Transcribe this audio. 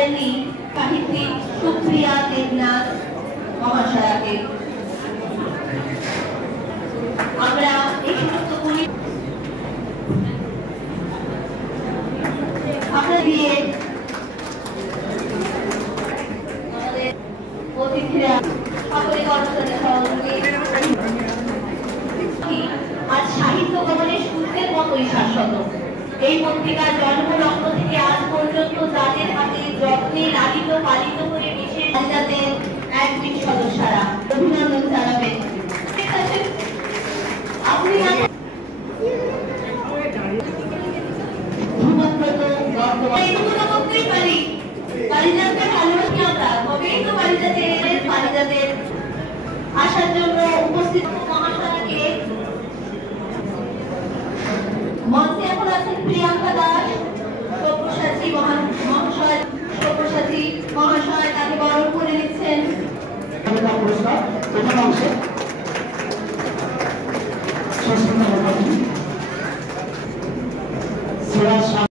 পারেননি সাহিত্যিক সুপ্রিয়া দেবনাথ মহাশয়াকে। আমরা এই সমস্ত আমরা দিয়ে আমাদের অতিথিরা সকলে কর্মচারী সহযোগী আর সাহিত্য ভবনের সূর্যের মতোই শাশ্বত। এই পত্রিকার জন্মলগ্ন থেকে আজ পর্যন্ত যাদের হাতে যত্নে লালিত পালিত করে বিশেষ জাতের একদিন সদস্যরা অভিনন্দন জানাবেন। আপনি আসার জন্য উপস্থিত মহাশয়কে মঞ্চে এখন আছেন প্রিয়াঙ্কা দাস সব্যসাচী মহাশয়। সব্যসাচী মহাশয় তাকে বরণ করে নিচ্ছেন। পুরস্কার প্রথম অংশে